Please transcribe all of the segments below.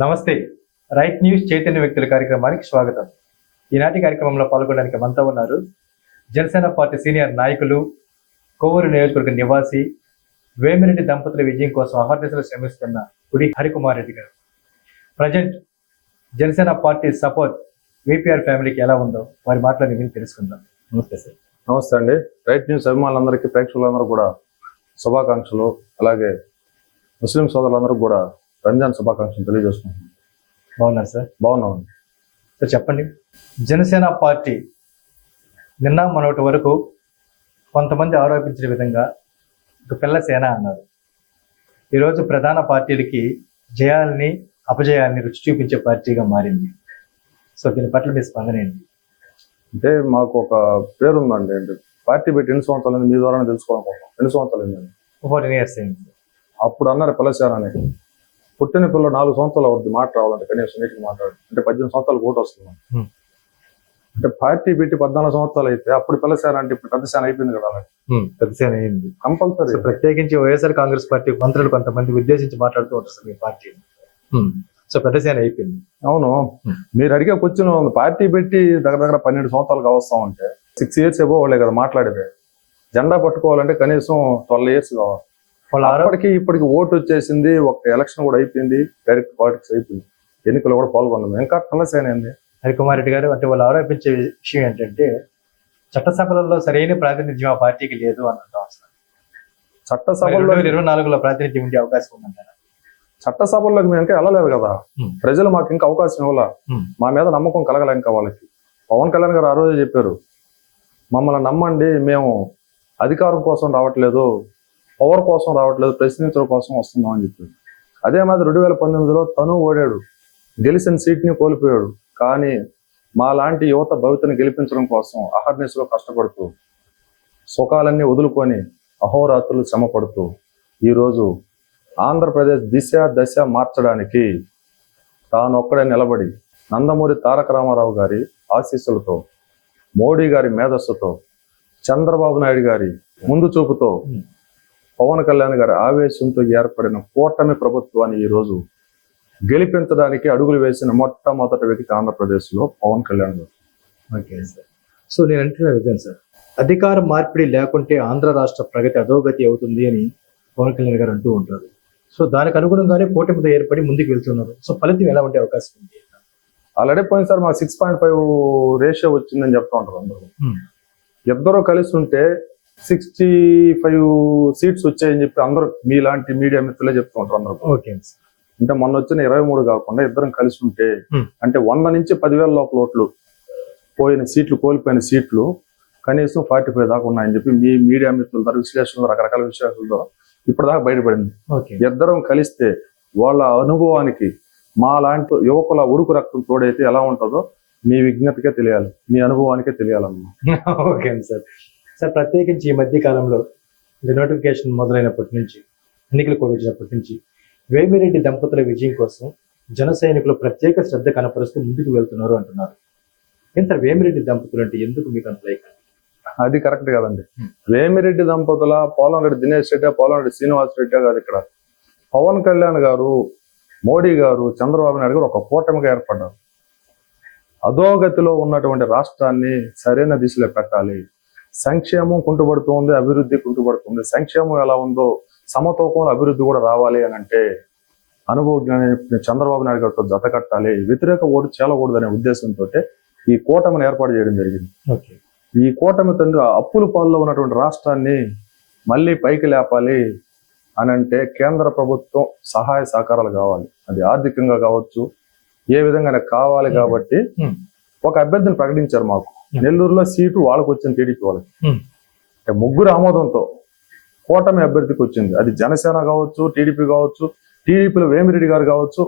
నమస్తే. Right news Chaitanya వ్యక్తుల కార్యక్రమానికి స్వాగతం. ఈనాటి కార్యక్రమంలో పాల్గొనడానికి మనతో ఉన్నారు జనసేన పార్టీ సీనియర్ నాయకులు కోవూరు నియోజకవర్గ నివాసి వేమిరెడ్డి దంపతుల విజయం కోసం అహర్నిశలు శ్రమిస్తున్న గుడి హరికుమార్ రెడ్డి గారు. Present Janasena party support V P R ఫ్యామిలీకి ఎలా ఉందో వారి మాటలని విని తెలుసుకుందాం. నమస్తే సార్. నమస్తే అండి. రైట్ న్యూస్ అభిమానులందరికీ ప్రేక్షకులందరూ కూడా శుభాకాంక్షలు. అలాగే ముస్లిం సోదరులందరూ కూడా రంజాన్ శుభాకాంక్షలు తెలియజేసుకుంటున్నాం బాగున్నారు సార్. బాగున్నాం సార్ చెప్పండి. జనసేన పార్టీ నిన్న మొన్నటి వరకు కొంతమంది ఆరోపించిన విధంగా ఒక పిల్ల సేన అన్నారు. ఈరోజు ప్రధాన పార్టీలకి జయాల్ని అపజయాల్ని రుచి చూపించే పార్టీగా మారింది. సో దీని పట్ల మీ స్పందన ఏంటి? అంటే మాకు ఒక పేరు ఉందండి అంటే పార్టీ పెట్టి ఎన్ని సంవత్సరాలు? మీ ద్వారా తెలుసుకోవాలనుకుంటున్నాం. ఎన్ని సంవత్సరాలు ఫోర్టీన్ ఇయర్స్ అయింది. అప్పుడు అన్నారు పిల్లసేన అని. పుట్టిన పిల్ల నాలుగు సంవత్సరాలు అవుతుంది మాట రావాలంటే కనీసం నీటికి మాట్లాడు. అంటే పద్దెనిమిది సంవత్సరాలు ఓటు వస్తుంది. అంటే పార్టీ పెట్టి పద్నాలుగు సంవత్సరాలు అయితే అప్పుడు పిల్లసేన అంటే ఇప్పుడు పెద్ద సేన అయిపోయింది కదా పెద్ద సేన అయింది. కంపల్సరీ. ప్రత్యేకించి వైఎస్ఆర్ కాంగ్రెస్ పార్టీ మంత్రులు కొంతమంది ఉద్దేశించి మాట్లాడుతూ ఉంటారు మీ పార్టీ. సో పెద్ద సేన అయిపోయింది. అవును. మీరు అడిగే క్వశ్చన్ పార్టీ పెట్టి దగ్గర దగ్గర పన్నెండు సంవత్సరాలు కావస్తా ఉంటే సిక్స్ ఇయర్స్ ఏవో వాళ్ళే కదా మాట్లాడేది. జెండా పట్టుకోవాలంటే కనీసం ట్వెల్వ్ ఇయర్స్ కావాలి. అప్పటికి ఇప్పటికి ఓటు వచ్చేసింది ఒక ఎలక్షన్ కూడా అయిపోయింది డైరెక్ట్ పాలిటిక్స్ అయిపోయింది. ఎన్నికలు కూడా పాల్గొన్నాం. ఇంకా కలసేన హరికుమార్ రెడ్డి గారు అంటే వాళ్ళు ఆరోపించే విషయం ఏంటంటే చట్టసభలలో సరైన ప్రాతినిధ్యం ఆ పార్టీకి లేదు అని అంటాం చట్టసభల్లో ఇరవై నాలుగులో ప్రాతినిధ్యం ఉండే అవకాశం ఉందంటారా? చట్టసభల్లోకి మేము ఇంకా వెళ్ళలేదు కదా. ప్రజలు మాకు ఇంకా అవకాశం ఇవ్వాల. మా మీద నమ్మకం కలగలే ఇంకా వాళ్ళకి. పవన్ కళ్యాణ్ గారు ఆ రోజే చెప్పారు మమ్మల్ని నమ్మండి మేము అధికారం కోసం రావట్లేదు పవర్ కోసం రావట్లేదు ప్రశ్నించడం కోసం వస్తున్నాం అని చెప్పింది అదే మాది రెండు వేల పంతొమ్మిదిలో తను ఓడాడు గెలిచిన సీట్ని కోల్పోయాడు. కానీ మా లాంటి యువత భవితను గెలిపించడం కోసం అహర్నిశలో కష్టపడుతూ సుఖాలన్నీ వదులుకొని అహోరాత్రులు శ్రమపడుతూ ఈరోజు ఆంధ్రప్రదేశ్ దిశ దశ మార్చడానికి తాను ఒక్కడే నిలబడి నందమూరి తారక రామారావు గారి ఆశీస్సులతో మోడీ గారి మేధస్సుతో చంద్రబాబు నాయుడు గారి ముందు చూపుతో పవన్ కళ్యాణ్ గారి ఆవేశంతో ఏర్పడిన కూటమి ప్రభుత్వాన్ని ఈరోజు గెలిపించడానికి అడుగులు వేసిన మొట్టమొదటి వ్యక్తి ఆంధ్రప్రదేశ్లో పవన్ కళ్యాణ్ గారు. Okay sir. సో నేను అంటున్న విధం సార్ అధికార మార్పిడి లేకుంటే ఆంధ్ర రాష్ట్ర ప్రగతి అధోగతి అవుతుంది అని పవన్ కళ్యాణ్ గారు అంటూ ఉంటారు. సో దానికి అనుగుణంగానే కూటమితో ఏర్పడి ముందుకు వెళ్తున్నారు. సో ఫలితం ఎలా ఉండే అవకాశం ఉంది? ఆల్రెడీ పోయినసారి మా సిక్స్ పాయింట్ ఫైవ్ రేషియో వచ్చిందని చెప్తా ఉంటారు అందరూ. ఇద్దరు కలిసి ఉంటే సిక్స్టీ ఫైవ్ సీట్స్ వచ్చాయని చెప్పి అందరూ మీలాంటి మీడియా మిత్రులే చెప్తూ ఉంటారు అందరూ. ఓకే. అంటే మొన్న వచ్చిన ఇరవై మూడు కాకుండా ఇద్దరం కలిసి ఉంటే. అంటే వంద నుంచి పదివేల లోపల ఓట్లు పోయిన సీట్లు కోల్పోయిన సీట్లు కనీసం ఫార్టీ ఫైవ్ దాకా ఉన్నాయని చెప్పి మీ మీడియా మిత్రుల ద్వారా విశ్లేషణలు రకరకాల విశ్లేషణలతో ఇప్పటిదాకా బయటపడింది. ఇద్దరం కలిస్తే వాళ్ళ అనుభవానికి మా లాంటి యువకుల ఉడుకు రక్తం తోడైతే ఎలా ఉంటుందో మీ విజ్ఞతకే తెలియాలి మీ అనుభవానికే తెలియాలమ్మా ఓకే సార్. సార్ ప్రత్యేకించి ఈ మధ్య కాలంలో నోటిఫికేషన్ మొదలైనప్పటి నుంచి ఎన్నికలు కూడా వచ్చినప్పటి నుంచి వేమిరెడ్డి దంపతుల విజయం కోసం జన సైనికులు ప్రత్యేక శ్రద్ధ కనపరుస్తూ ముందుకు వెళ్తున్నారు అంటున్నారు. ఏం సార్ వేమిరెడ్డి దంపతులు అంటే ఎందుకు మీకు అంత లైక్? అది కరెక్ట్ కదండి. Hmm. వేమిరెడ్డి దంపతుల పోలంరెడ్డి దినేష్ రెడ్డి పోలంరెడ్డి శ్రీనివాస్ రెడ్డి గారు ఇక్కడ. పవన్ కళ్యాణ్ గారు మోడీ గారు చంద్రబాబు నాయుడు గారు ఒక కూటమిగా ఏర్పడ్డారు. అధోగతిలో ఉన్నటువంటి రాష్ట్రాన్ని సరైన దిశలో పెట్టాలి. సంక్షేమం కుంటుపడుతుంది అభివృద్ధి కుంటుపడుతుంది. సంక్షేమం ఎలా ఉందో సమతూకంలో అభివృద్ధి కూడా రావాలి అని అంటే అనుభవజ్ఞాని చంద్రబాబు నాయుడు గారితో జత కట్టాలి వ్యతిరేక ఓటు చేలకూడదు అనే ఉద్దేశంతో ఈ కూటమిని ఏర్పాటు చేయడం జరిగింది. ఈ కూటమి తండ్రి అప్పుల పాల్లో ఉన్నటువంటి రాష్ట్రాన్ని మళ్ళీ పైకి లేపాలి అని అంటే కేంద్ర ప్రభుత్వం సహాయ సహకారాలు కావాలి. అది ఆర్థికంగా కావచ్చు ఏ విధంగా కావాలి కాబట్టి. ఒక అభ్యర్థిని ప్రకటించారు మాకు. నెల్లూరులో సీటు వాళ్ళకి వచ్చింది టీడీపీ వాళ్ళకి. Hmm. అంటే ముగ్గురు ఆమోదంతో కూటమి అభ్యర్థికి వచ్చింది. అది జనసేన కావచ్చు టీడీపీ కావచ్చు టీడీపీలో వేమిరెడ్డి గారు కావచ్చు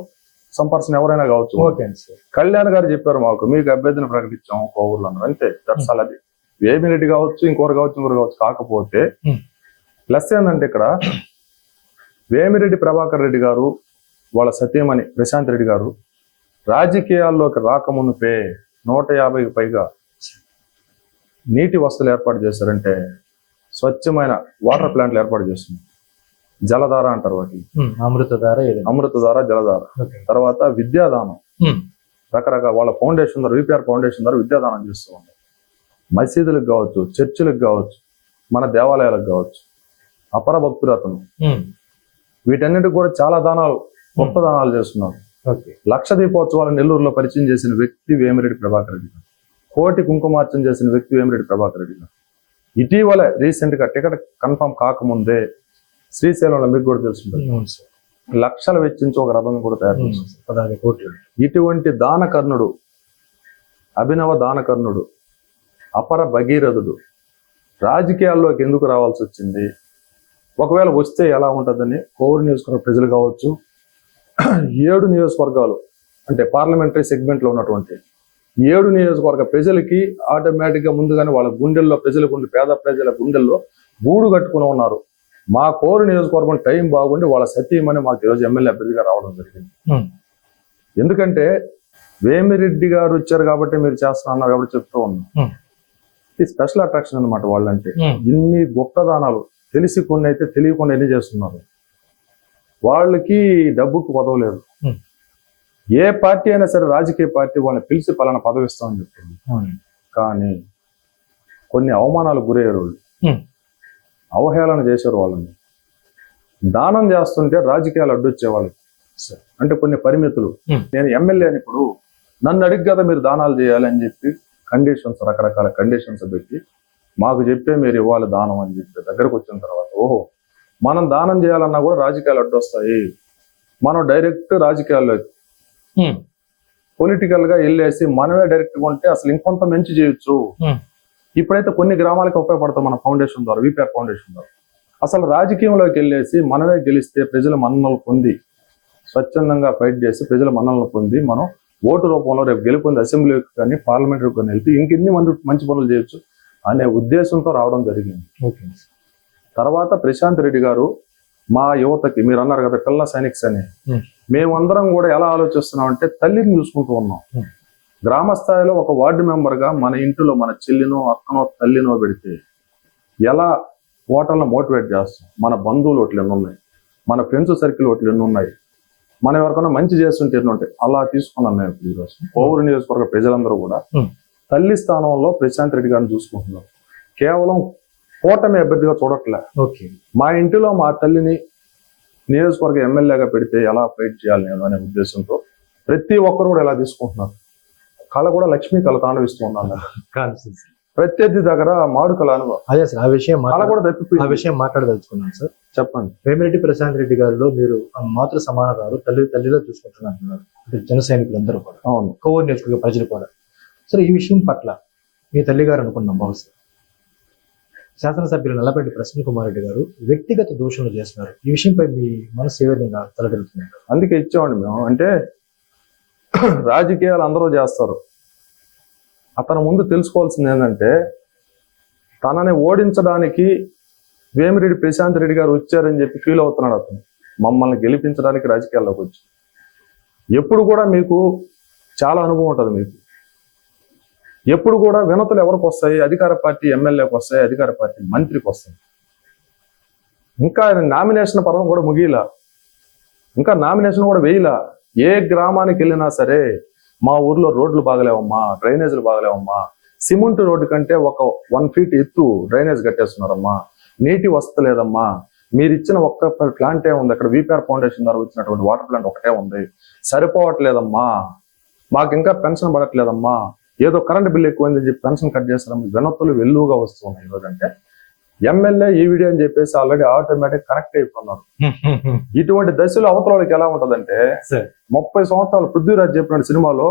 సంపర్సన్ ఎవరైనా కావచ్చు. కళ్యాణ్ గారు చెప్పారు మాకు మీకు అభ్యర్థిని ప్రకటించాం కోవూరులో అంతే ఆల్ అది. వేమిరెడ్డి కావచ్చు ఇంకోరు కావచ్చు ఇంకోరు కావచ్చు కాకపోతే Hmm. ప్లస్ ఏంటంటే ఇక్కడ వేమిరెడ్డి ప్రభాకర్ రెడ్డి గారు వాళ్ళ సత్యమణి ప్రశాంత్ రెడ్డి గారు రాజకీయాల్లోకి రాకమునుపే నూట యాభైకి పైగా నీటి వసతులు ఏర్పాటు చేశారంటే స్వచ్ఛమైన వాటర్ ప్లాంట్లు ఏర్పాటు చేస్తున్నారు జలధార అంటారు వాటిని. అమృతధార అమృతధార జలధార. తర్వాత విద్యాదానం. రకరకాల వాళ్ళ ఫౌండేషన్ ద్వారా విపిఆర్ ఫౌండేషన్ ద్వారా విద్యాదానం చేస్తూ ఉన్నారు మసీదులకు కావచ్చు చర్చిలకు కావచ్చు మన దేవాలయాలకు కావచ్చు అపర భక్తుడు అతను వీటన్నిటికి కూడా చాలా దానాలు గొప్ప దానాలు చేస్తున్నారు. లక్ష దీపోత్సవాలు నెల్లూరులో పరిచయం చేసిన వ్యక్తి వేమిరెడ్డి ప్రభాకర్ రెడ్డి గారు. కోటి కుంకుమార్చన చేసిన వ్యక్తి వేమిరెడ్డి ప్రభాకర్ రెడ్డి గారు. ఇటీవల రీసెంట్గా టికెట్ కన్ఫర్మ్ కాకముందే శ్రీశైలంలో మీకు కూడా తెలుసుంటుంది. సార్. లక్షలు వెచ్చించి ఒక రథం కూడా తయారు కోట్లు. ఇటువంటి దానకర్ణుడు అభినవ దానకర్ణుడు అపర భగీరథుడు రాజకీయాల్లోకి ఎందుకు రావాల్సి వచ్చింది? ఒకవేళ వస్తే ఎలా ఉంటుందని కోవూరు నియోజకవర్గ ప్రజలు కావచ్చు ఏడు నియోజకవర్గాలు అంటే పార్లమెంటరీ సెగ్మెంట్లో ఉన్నటువంటి ఏడు నియోజకవర్గ ప్రజలకి ఆటోమేటిక్గా ముందుగానే వాళ్ళ గుండెల్లో ప్రజలకు ఉండి పేద ప్రజల గుండెల్లో గూడు కట్టుకుని ఉన్నారు. మా కోరు నియోజకవర్గం టైం బాగుండి వాళ్ళ సతీమని మాకు ఈరోజు ఎమ్మెల్యే అభ్యర్థిగా రావడం జరిగింది. ఎందుకంటే వేమిరెడ్డి గారు వచ్చారు కాబట్టి మీరు చేస్తున్నారు కాబట్టి చెప్తూ ఉన్నాం. ఇది స్పెషల్ అట్రాక్షన్ అన్నమాట వాళ్ళంటే. ఇన్ని గొప్పదానాలు తెలిసి కొన్ని అయితే తెలియకుండా ఎన్ని చేస్తున్నారు. వాళ్ళకి డబ్బుకు పదవలేదు. ఏ పార్టీ అయినా సరే రాజకీయ పార్టీ వాళ్ళని పిలిచి పలానా పదవి ఇస్తామని చెప్తుంది కానీ కొన్ని అవమానాలకు గురయ్యారు వాళ్ళు. అవహేళన చేశారు వాళ్ళని. దానం చేస్తుంటే రాజకీయాలు అడ్డొచ్చే వాళ్ళకి సరే. అంటే కొన్ని పరిమితులు. నేను ఎమ్మెల్యేని ఇప్పుడు నన్ను అడిగి కదా మీరు దానాలు చేయాలి అని చెప్పి కండిషన్స్ రకరకాల కండిషన్స్ పెట్టి మాకు చెప్పే మీరు ఇవ్వాలి దానం అని చెప్పి దగ్గరకు వచ్చిన తర్వాత ఓహో మనం దానం చేయాలన్నా కూడా రాజకీయాలు అడ్డొస్తాయి. మనం డైరెక్ట్ రాజకీయాల్లో పొలిటికల్గా వెళ్ళేసి మనమే డైరెక్ట్గా ఉంటే అసలు ఇంకొంత మంచి చేయొచ్చు. ఇప్పుడైతే కొన్ని గ్రామాలకు ఉపయోగపడతాం మన ఫౌండేషన్ ద్వారా విపిఆర్ ఫౌండేషన్ ద్వారా. అసలు రాజకీయంలోకి వెళ్ళేసి మనమే గెలిస్తే ప్రజల మన్ననలు పొంది స్వచ్ఛందంగా ఫైట్ చేసి ప్రజల మన్ననలు పొంది మనం ఓటు రూపంలో రేపు గెలుపొంది అసెంబ్లీకి కానీ పార్లమెంటరీకి కానీ వెళ్తే ఇంకెన్ని మంది మంచి పనులు చేయొచ్చు అనే ఉద్దేశంతో రావడం జరిగింది. తర్వాత ప్రశాంత్ రెడ్డి గారు మా యువతకి మీరు అన్నారు కదా పిల్ల సైనిక్స్ అని. మేమందరం కూడా ఎలా ఆలోచిస్తున్నాం అంటే తల్లిని చూసుకుంటూ ఉన్నాం. గ్రామ స్థాయిలో ఒక వార్డు మెంబర్గా మన ఇంటిలో మన చెల్లినో అక్కనో తల్లినో పెడితే ఎలా ఓటర్లను మోటివేట్ చేస్తాం? మన బంధువులు ఒకటి ఎన్ని ఉన్నాయి? మన ఫ్రెండ్స్ సర్కిల్ ఒకటి ఎన్ని ఉన్నాయి? మనం ఎవరికైనా మంచి చేస్తుంటే ఎన్ని ఉంటాయి? అలా తీసుకున్నాం మేము ఈరోజు. కోవూరు నియోజకవర్గ ప్రజలందరూ కూడా. తల్లి స్థానంలో ప్రశాంత్ రెడ్డి గారిని చూసుకుంటున్నారు కేవలం కూటమి అభ్యర్థిగా చూడట్లే. ఓకే. మా ఇంటిలో మా తల్లిని నియోజకవర్గ ఎమ్మెల్యేగా పెడితే ఎలా ఫైట్ చేయాలి నేను అనే ఉద్దేశంతో ప్రతి ఒక్కరు కూడా ఎలా తీసుకుంటున్నారు. కళ కూడా లక్ష్మీ కళ తాండవిస్తూ ఉన్నాను ప్రత్యర్థి దగ్గర మాడు కళ అనుభవం. అదే సార్ ఆ విషయం కళ మాట్లా- కూడా ఆ విషయం మాట్లాడదలుచుకున్నాను సార్. చెప్పండి. వేమిరెడ్డి ప్రశాంత్ రెడ్డి గారిలో మీరు మాతృ సమానరాలు తల్లి తల్లిలో చూసుకుంటున్నారు జన సైనికులందరూ కూడా. అవును. కోవూరు నియోజకవర్గ ప్రజలు కూడా. సరే ఈ విషయం పట్ల మీ తల్లి గారు అనుకున్నాం బహుశా. శాసనసభ్యులు నల్లపరెడ్డి ప్రసన్న కుమార్ రెడ్డి గారు వ్యక్తిగత దూషణలు చేస్తున్నారు. ఈ విషయంపై మీ మనసు ఏ విధంగా తలకెళ్తుంది అందుకే ఇచ్చామండి మేము. అంటే రాజకీయాలు అందరూ చేస్తారు. అతను ముందు తెలుసుకోవాల్సింది ఏంటంటే తనని ఓడించడానికి వేమిరెడ్డి ప్రశాంత్ రెడ్డి గారు వచ్చారని చెప్పి ఫీల్ అవుతున్నాడు అతను. మమ్మల్ని గెలిపించడానికి రాజకీయాల్లోకి వచ్చి. ఎప్పుడు కూడా మీకు చాలా అనుభవం ఉంటుంది మీకు. ఎప్పుడు కూడా వినతులు ఎవరికి వస్తాయి? అధికార పార్టీ ఎమ్మెల్యేకి వస్తాయి అధికార పార్టీ మంత్రికి వస్తాయి. ఇంకా నామినేషన్ పర్వం కూడా ముగియలా. ఇంకా నామినేషన్ కూడా వేయలా. ఏ గ్రామానికి వెళ్ళినా సరే మా ఊర్లో రోడ్లు బాగలేవమ్మా డ్రైనేజీలు బాగలేవమ్మా. సిమెంట్ రోడ్డు కంటే ఒక వన్ ఫీట్ ఎత్తు డ్రైనేజ్ కట్టేస్తున్నారమ్మా. నీటి వసతి లేదమ్మా. మీరు ఇచ్చిన ఒక్క ప్లాంటే ఉంది. అక్కడ విపిఆర్ ఫౌండేషన్ ద్వారా వచ్చినటువంటి వాటర్ ప్లాంట్ ఒకటే ఉంది. సరిపోవట్లేదమ్మా. మాకు ఇంకా పెన్షన్ పడట్లేదమ్మా. ఏదో కరెంట్ బిల్ ఎక్కువైందని చెప్పి పెన్షన్ కట్ చేస్తారమ్మా వినతులు వెల్లుగా వస్తున్నాయి ఈరోజు అంటే ఎమ్మెల్యే ఈ వీడియో అని చెప్పేసి ఆల్రెడీ ఆటోమేటిక్ కనెక్ట్ అయిపోతున్నారు. ఇటువంటి దశలో అవతల వాళ్ళకి ఎలా ఉంటదంటే ముప్పై సంవత్సరాలు పృథ్వీరాజ్ చెప్పిన సినిమాలో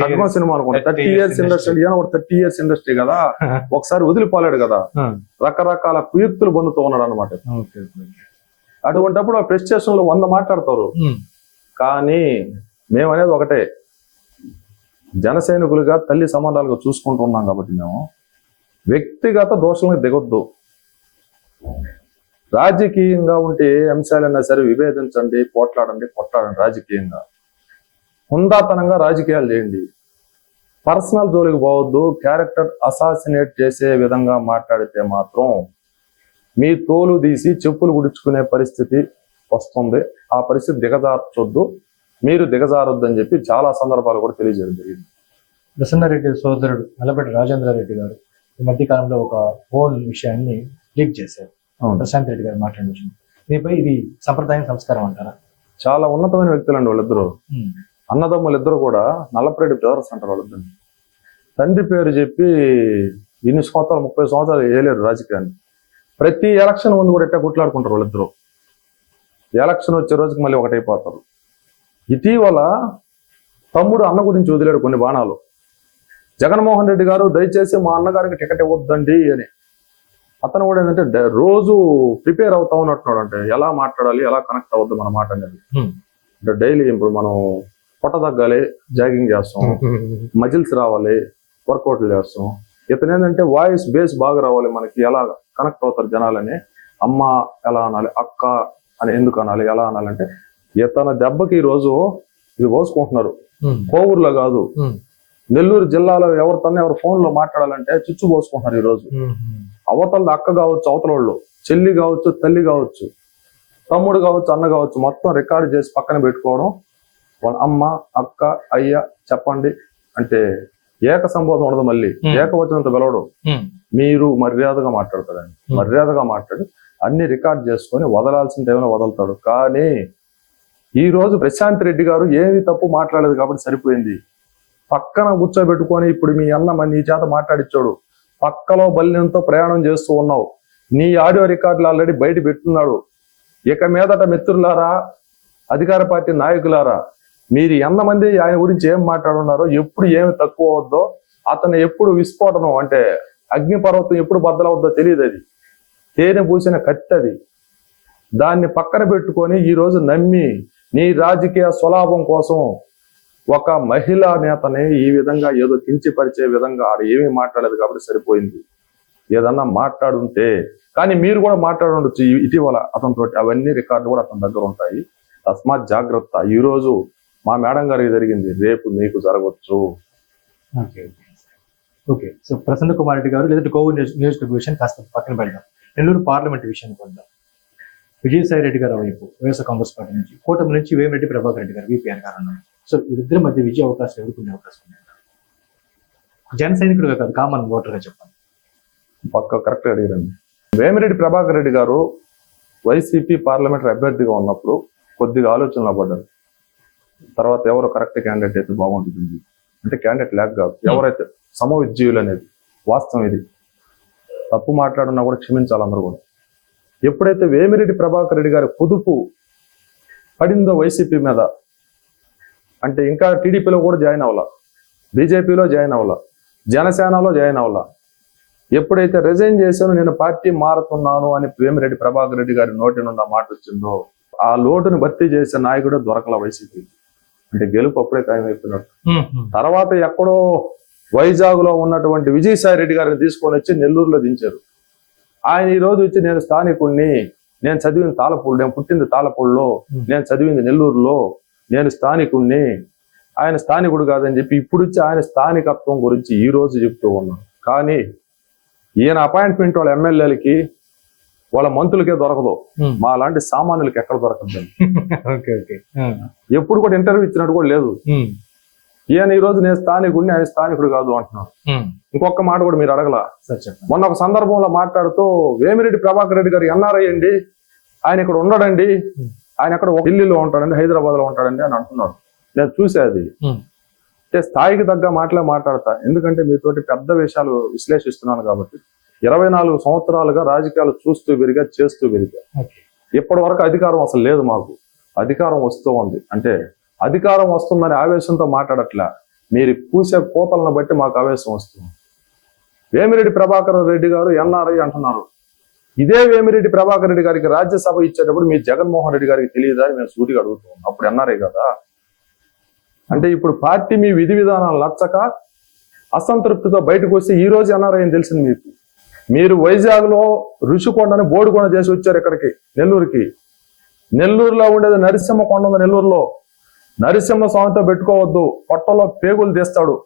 ఖడ్గం సినిమా అనుకుంటా. 30 థర్టీ ఇయర్స్ ఇండస్ట్రీ ఈయన ఒక థర్టీ ఇయర్స్ ఇండస్ట్రీ కదా. ఒకసారి వదిలిపోలేడు కదా. రకరకాల కుయుక్తులు పొందుతూ ఉన్నాడు అనమాట అటువంటిప్పుడు ఆ ప్రెస్ స్టేషన్లో వంద మాట్లాడతారు. కానీ మేమనేది ఒకటే. జన సైనికులుగా తల్లి సంబంధాలుగా చూసుకుంటూ ఉన్నాం కాబట్టి మేము వ్యక్తిగత దోషాలకు దిగొద్దు. రాజకీయంగా ఉంటే అంశాలైనా సరే విభేదించండి పోట్లాడండి కొట్లాడండి రాజకీయంగా. హుందాతనంగా రాజకీయాలు చేయండి. పర్సనల్ జోలికి పోవద్దు క్యారెక్టర్ అసాసినేట్ చేసే విధంగా మాట్లాడితే మాత్రం మీ తోలు తీసి చెప్పులు గుడుచుకునే పరిస్థితి వస్తుంది. ఆ పరిస్థితి దిగజార్చొద్దు. మీరు దిగజారొద్దు అని చెప్పి చాలా సందర్భాలు కూడా తెలియజేయడం జరిగింది. ప్రసన్నారెడ్డి సోదరుడు నల్లబెట్టి రాజేంద్రారెడ్డి గారు ఈ మధ్య కాలంలో ఒక ఫోన్ విషయాన్ని లీక్ చేశారు. ప్రశాంత్ రెడ్డి గారు మాట్లాడిన విషయం దీనిపై ఇది సంప్రదాయం సంస్కారం అంటారా? చాలా ఉన్నతమైన వ్యక్తులండి వాళ్ళిద్దరూ. ఉమ్. అన్నదమ్ములు ఇద్దరు కూడా నల్లపరెడ్డి బ్రదర్స్ అంటారు వాళ్ళిద్దరు తండ్రి పేరు చెప్పి ఇన్ని సంవత్సరాలు ముప్పై సంవత్సరాలు వేయలేరు రాజకీయాన్ని. ప్రతి ఎలక్షన్ ముందు కూడా ఎట్టా కొట్లాడుకుంటారు వాళ్ళిద్దరు. ఎలక్షన్ వచ్చే రోజుకి మళ్ళీ ఒకటైపోతారు. ఇటీవల తమ్ముడు అన్న గురించి వదిలేడు కొన్ని బాణాలు. జగన్మోహన్ రెడ్డి గారు దయచేసి మా అన్నగారికి టికెట్ ఇవ్వద్దండి అని. అతను కూడా ఏంటంటే రోజు ప్రిపేర్ అవుతా ఉన్నట్టున్నాడు అంటే ఎలా మాట్లాడాలి ఎలా కనెక్ట్ అవ్వద్దు మన మాట అనేది. అంటే డైలీ ఇప్పుడు మనం పొట్ట తగ్గాలి జాగింగ్ చేస్తాం మజిల్స్ రావాలి వర్కౌట్లు చేస్తాం. ఇతను ఏంటంటే వాయిస్ బేస్ బాగా రావాలి మనకి ఎలా కనెక్ట్ అవుతారు జనాలని అమ్మ ఎలా అనాలి అక్క అని ఎందుకు అనాలి ఎలా అనాలంటే ఇతను దెబ్బకి ఈ రోజు ఇది పోసుకుంటున్నారు. కోవూరులో కాదు. నెల్లూరు జిల్లాలో ఎవరితోనే ఎవరు ఫోన్లో మాట్లాడాలంటే చిచ్చు పోసుకుంటున్నారు ఈ రోజు ఉమ్. అవతల అక్క కావచ్చు అవతల వాళ్ళు చెల్లి కావచ్చు తల్లి కావచ్చు తమ్ముడు కావచ్చు అన్న కావచ్చు మొత్తం రికార్డు చేసి పక్కన పెట్టుకోవడం వాళ్ళ అమ్మ అక్క అయ్య చెప్పండి అంటే ఏక సంబోధం ఉండదు మళ్ళీ. ఏకవచనంతో పిలవడం ఉమ్. మీరు మర్యాదగా మాట్లాడతాడండి. మర్యాదగా మాట్లాడి అన్ని రికార్డ్ చేసుకొని వదలాల్సిన టైంలో వదలుతాడు కానీ ఈ రోజు ప్రశాంత్ రెడ్డి గారు ఏమీ తప్పు మాట్లాడలేదు కాబట్టి సరిపోయింది. పక్కన కూర్చోబెట్టుకొని ఇప్పుడు మీ అన్న నీ చేత మాట్లాడిచ్చాడు. పక్కలో బలినంతో ప్రయాణం చేస్తూ ఉన్నావు. నీ ఆడియో రికార్డులు ఆల్రెడీ బయట పెట్టున్నాడు. ఇక మీదట మిత్రులారా అధికార పార్టీ నాయకులారా మీరు ఎంతమంది ఆయన గురించి ఏం మాట్లాడున్నారో ఎప్పుడు ఏమి తక్కువ అవుద్దో అతను ఎప్పుడు విస్ఫోటనం అంటే అగ్నిపర్వతం ఎప్పుడు బద్దలవుద్దో తెలియదు అది. తేనె పూసిన కత్తి అది దాన్ని పక్కన పెట్టుకొని ఈ రోజు నమ్మి నీ రాజకీయ స్వలాభం కోసం ఒక మహిళా నేతని ఈ విధంగా ఏదో కించిపరిచే విధంగా ఆడ ఏమీ మాట్లాడలేదు కాబట్టి సరిపోయింది. ఏదన్నా మాట్లాడుంటే కానీ మీరు కూడా మాట్లాడుండొచ్చు. ఇటీవల అతనితో అవన్నీ రికార్డు కూడా అతని దగ్గర ఉంటాయి. తస్మాత్ జాగ్రత్త. ఈ రోజు మా మేడం గారికి జరిగింది. రేపు మీకు జరగవచ్చు okay. Okay. So Prasanna Kumar Reddy గారు లేదంటే కోవూరు నియోజకవర్గ విషయం కాస్త పక్కన పెడదాం. నెల్లూరు పార్లమెంట్ విషయానికి వద్దాం విజయసాయి రెడ్డి గారు వైపు వైఎస్ఆర్ కాంగ్రెస్ పార్టీ నుంచి కూటమి నుంచి వేమిరెడ్డి ప్రభాకర్ రెడ్డి గారు విపిఆర్ గారు అన్నారు సో వీరిద్దరి మధ్య విజయ అవకాశం ఎదుర్కొనే అవకాశం ఉంది? జన సైనికుడుగా కాదు కామన్ ఓటర్గా చెప్పండి. పక్క కరెక్ట్ అడిగారండి. వేమిరెడ్డి ప్రభాకర్ రెడ్డి గారు వైసీపీ పార్లమెంటరీ అభ్యర్థిగా ఉన్నప్పుడు కొద్దిగా ఆలోచనలో పడ్డారు. తర్వాత ఎవరు కరెక్ట్ క్యాండిడేట్ అయితే బాగుంటుంది అంటే క్యాండిడేట్ లేక కాదు. ఎవరైతే సమవిజ్జీవులు అనేది వాస్తవం ఇది. తప్పు మాట్లాడున్నా కూడా క్షమించాలి అందరూ కూడా. ఎప్పుడైతే వేమిరెడ్డి ప్రభాకర్ రెడ్డి గారి పొదుపు పడిందో వైసీపీ మీద అంటే ఇంకా టీడీపీలో కూడా జాయిన్ అవ్వాల బీజేపీలో జాయిన్ అవ్వాల జనసేనలో జాయిన్ అవ్వాల ఎప్పుడైతే రిజైన్ చేశానో నేను పార్టీ మారుతున్నాను అని వేమిరెడ్డి ప్రభాకర్ రెడ్డి గారి నోటి నుండి ఆ మాట వచ్చిందో ఆ లోటును భర్తీ చేసే నాయకుడు దొరకల వైసీపీ. అంటే గెలుపు అప్పుడే ఖాయమైపోయినట్టు తర్వాత ఎక్కడో వైజాగ్లో ఉన్నటువంటి విజయసాయి రెడ్డి గారిని తీసుకొని వచ్చి నెల్లూరులో దించారు. ఆయన ఈ రోజు వచ్చి నేను స్థానికుణ్ణి నేను చదివిన తాళపూడి నేను పుట్టింది తాళపూడిలో నేను చదివింది నెల్లూరులో నేను స్థానికుణ్ణి. ఆయన స్థానికుడు కాదని చెప్పి ఇప్పుడు వచ్చి ఆయన స్థానికత్వం గురించి ఈ రోజు చెప్తూ ఉన్నాను. కానీ ఈయన అపాయింట్మెంట్ వాళ్ళ ఎమ్మెల్యేలకి వాళ్ళ మంత్రులకే దొరకదు. మా లాంటి సామాన్యులకి ఎక్కడ దొరకదు? ఎప్పుడు కూడా ఇంటర్వ్యూ ఇచ్చినట్టు కూడా లేదు. ఈయన ఈ రోజు నేను స్థానికుడిని ఆయన స్థానికుడు కాదు అంటున్నాను ఇంకొక మాట కూడా మీరు అడగల. మొన్న ఒక సందర్భంలో మాట్లాడుతూ వేమిరెడ్డి ప్రభాకర్ రెడ్డి గారు ఎన్ఆర్ఐ అండి ఆయన ఇక్కడ ఉండడండి ఆయన ఎక్కడ ఢిల్లీలో ఉంటాడండి హైదరాబాద్లో ఉంటాడండి అని అంటున్నారు. నేను చూసేది. అంటే స్థాయికి తగ్గ మాటలే మాట్లాడతా. ఎందుకంటే మీతోటి పెద్ద విషయాలు విశ్లేషిస్తున్నాను కాబట్టి. ఇరవై నాలుగు సంవత్సరాలుగా రాజకీయాలు చూస్తూ పెరిగా చేస్తూ ఓకే. ఇప్పటి వరకు అధికారం అసలు లేదు మాకు. అధికారం వస్తూ ఉంది. అంటే అధికారం వస్తుందని ఆవేశంతో మాట్లాడట్లే. మీరు కూసే కోతలను బట్టి మాకు ఆవేశం వస్తుంది. వేమిరెడ్డి ప్రభాకర్ రెడ్డి గారు ఎన్ఆర్ఐ అంటున్నారు. ఇదే వేమిరెడ్డి ప్రభాకర్ రెడ్డి గారికి రాజ్యసభ ఇచ్చేటప్పుడు మీ జగన్మోహన్ రెడ్డి గారికి తెలియదా అని మేము సూటిగా అడుగుతున్నాం. అప్పుడు ఎన్ఆర్ఐ కదా. అంటే ఇప్పుడు పార్టీ మీ విధి విధానాలు నచ్చక అసంతృప్తితో బయటకు వస్తే ఈ రోజు ఎన్ఆర్ఐ అని తెలిసింది మీకు. మీరు వైజాగ్లో రుషికొండని ఋషికొండని బోడికొండ చేసి వచ్చారు ఇక్కడికి నెల్లూరుకి. నెల్లూరులో ఉండేది నరసింహ కొండ ఉంది నెల్లూరులో. నరసింహ స్వామితో పెట్టుకోవద్దు. పొట్టలో పేగులు తీస్తాడు.